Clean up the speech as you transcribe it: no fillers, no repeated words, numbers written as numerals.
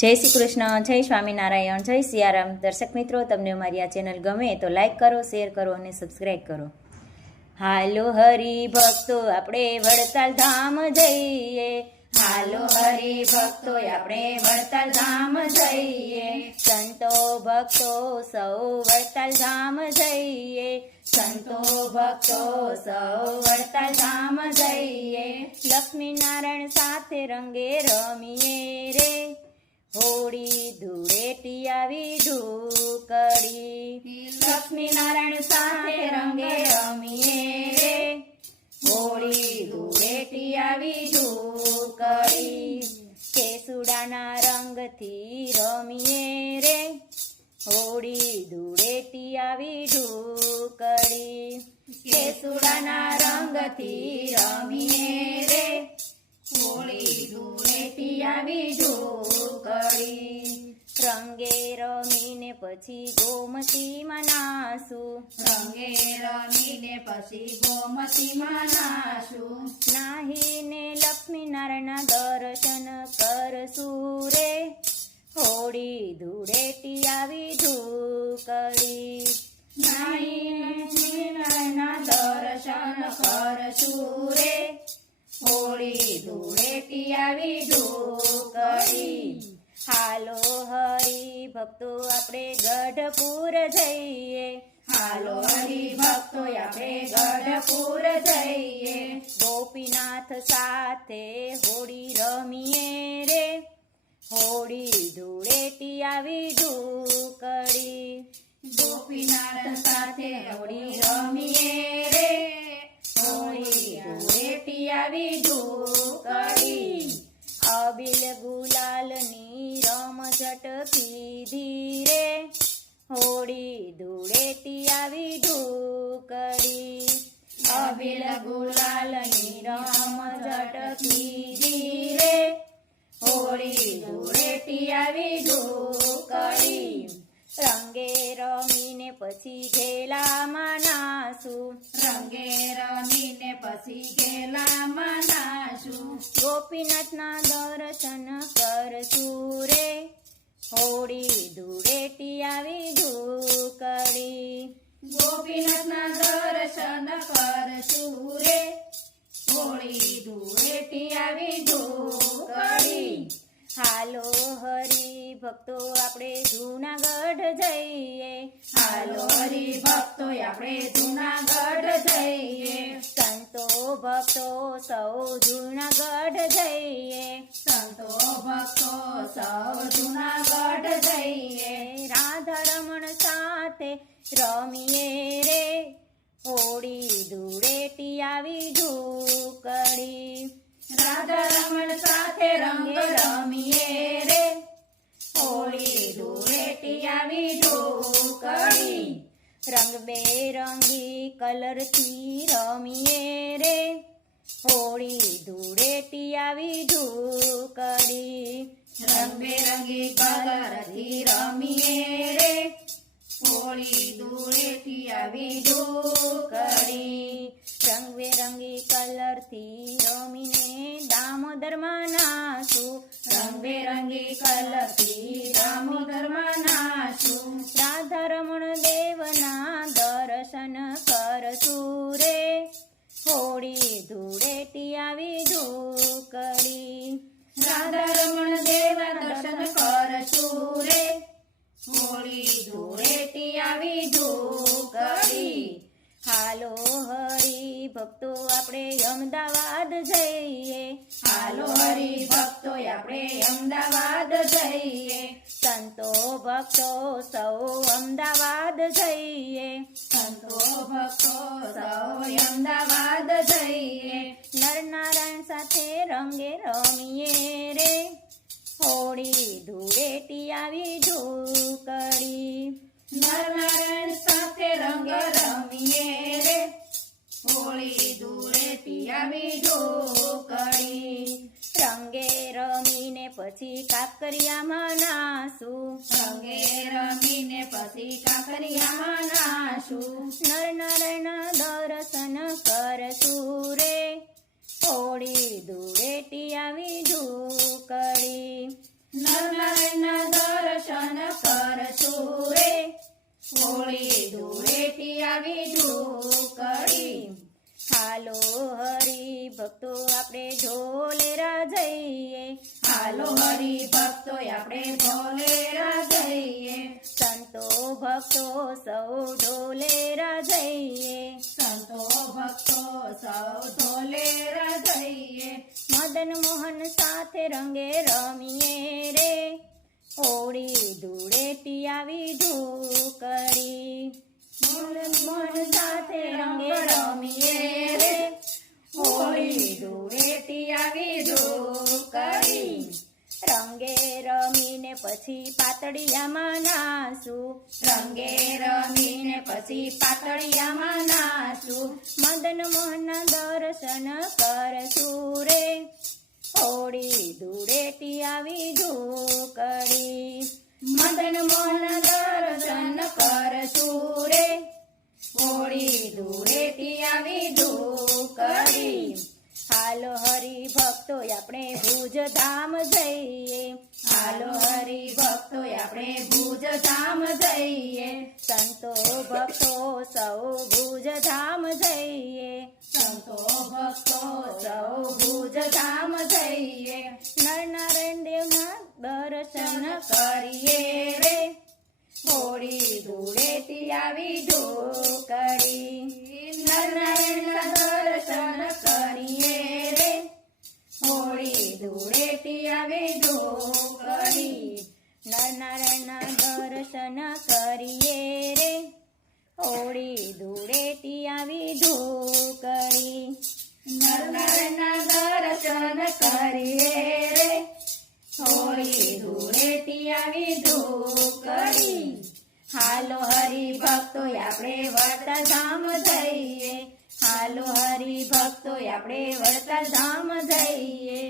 જય શ્રી કૃષ્ણ, જય સ્વામિનારાયણ, જય સિયારામ. દર્શક મિત્રો, તમને અમારી આ ચેનલ ગમે તો લાઈક કરો, શેર કરો અને સબસ્ક્રાઈબ કરો. હાલો હરિભક્તો આપણે વડતાલ ધામ જઈએ. હાલો હરિભક્તો આપણે વડતાલ ધામ જઈએ. સંતો ભક્તો સૌ વડતાલ ધામ જઈએ. સંતો ભક્તો સૌ વડતાલ ધામ જઈએ. લક્ષ્મીનારાયણ સાથે રંગે રમીએ રે. હોળી ધૂળેટી આવી ઢૂકડી. લક્ષ્મીનારાયણ સાથે રંગે રમીએ રે. હોળી ધૂળેટી આવી ઢૂકડી. કેસુડાના રંગથી રમીએ રે. હોળી ધૂળેટી આવી ઢૂકડી. કેસુડાના રંગથી રમીએ રે. હોળી ધૂળેટી આવી ઢોકળી. રંગે રમીને પછી ગોમતીમાં નાસું. રંગે રમીને પછી ગોમતીમાં નાશું. નાહીને લક્ષ્મીનારાયણના દર્શન કરશું રે. હોળી ધૂળેટી આવી ઢોકળી. નાહીને લક્ષ્મીનારાયણના દર્શન કરશું રે. હોળી ધૂળેટી આવી ઢોકળી. હાલો હરિભક્તો આપણે ગઢપુર જઈએ. હાલો હરિભક્તો આપણે ગઢપુર જઈએ. ગોપીનાથ સાથે હોળી રમીએ રે. હોળી ધૂળેટી આવી ઢોકળી. ગોપીનાથ સાથે હોળી રમીએ રે. હોળી ધૂળેટી આવી ઢોકળી. અબીલ ગુલાલની રમઝટ કીધી રે. હોળી ધૂળેટી આવી ઢોકળી. અબીલ ગુલાલની રમઝટ કીધી રે. હોળી ધૂળેટી આવી ઢોકળી. રંગે રમીને પછી ઘેલામાં નાસું. રંગે રમીને પછી ઘેલામાં નાશું. ગોપીનાથના દર્શન કરશું રે. હોળી ધૂળેટી આવી ઢોકળી. ગોપીનાથના દર્શન કરશું રે. હોળી ધૂળેટી આવી ઢોકળી. હાલો હરિભક્તો આપણે જૂનાગઢ જઈએ. હાલો હરિભક્તો આપણે જૂનાગઢ જઈએ. સંતો ભક્તો સૌ જૂનાગઢ જઈએ. સંતો ભક્તો સૌ જૂનાગઢ જઈએ. રાધા રમણ સાથે રમીએ રે. હોળી ધૂળેટી આવી ઢોકળી. રાધા રમણ સાથે રંગ રમીએ રે. હોળી ધૂળેટી આવી ઢોકળી. રંગબેરંગી કલરથી રમીએ રે. હોળી ધૂળેટી આવી ઢોકળી. રંગબેરંગી કલરથી રમીએ રે. હોળી ધૂળેટી આવી ઢોકળી. રંગબેરંગી કલરથી રમીને દામોદરમાં નાસું. રંગબેરંગી કલરથી દામોદરમાં નાશું. રાધા રમણ દેવના દર્શન કરશું રે. હોળી ધૂળેટી આવી ઢોકળી. રાધા રમણ દેવા દર્શન કરશું રે. હોળી ધૂળેટી આવી ઢોકળી. હાલો હરિભક્તો આપણે અમદાવાદ જઈએ. હાલો હરિભક્તો આપણે અમદાવાદ જઈએ. સંતો ભક્તો સૌ અમદાવાદ જઈએ. સંતો ભક્તો સૌ અમદાવાદ જઈએ. નરનારાયણ સાથે રંગે રમીએ રે. હોળી ધૂળેટી આવી ઢોકળી. નરનારાયણ સાથે રંગ રમીએ રે. હોળી ધૂળેટી આવી ઢોકળી. રંગે રમીને પછી કાંકરિયામાં નાસું. રંગે રમીને પછી કાંકરિયામાં નાશું. નરનારાયણના દર્શન કરશું રે. હોળી ધૂળેટી આવી ઢોકળી. નરનારાયણ હરિભક્તો આપણે ઢોલેરા જઈએ સંતો ભક્તો સૌ ઢોલેરા જઈએ સંતો ભક્તો સૌ ઢોલેરા જઈએ મદન મોહન સાથે રંગે રમીએ રે હોળી ધૂળેટી આવી ઢોકળી મદન મોહન સાથે રંગે રમીએ રે હોળી ધૂળેટી આવી ઢોકળી રંગે રમીને પછી પાતળિયામાં નાસું રંગે રમીને પછી પાતળિયામાં નાચું મદન મોહનના દર્શન કરશું રે હોળી ધૂળેટી આવી ઢોકળી મદન મોહન દર્શન કરશું રે હોળી ધૂળેટી આવી ઢોકળી હાલો હરિભક્તો આપણે ભુજ ધામ જઈએ હાલો હરિભક્તો આપણે ભુજ ધામ જઈએ સંતો ભક્તો સૌ ભુજ ધામ જઈએ સંતો ભક્તો સૌ ભુજ ધામ જઈએ નરનારાયણ દેવના દર્શન કરીએ રે હોળી ધૂળેટી આવી ઢોકળી નરનારાયણના દર્શન કરીએ રે હોળી ધૂળેટી આવી ઢોકળી નરનારાયણના દર્શન કરીએ રે હોળી ધૂળેટી આવી ઢોકળી નરનારાયણના દર્શન કરીએ રે હોળી ધૂળેટી આવી ઢોકળી હાલો હરિભક્તો આપણે વડતાલ ધામ જઈએ હાલો હરિભક્તો આપણે વડતાલ ધામ જઈએ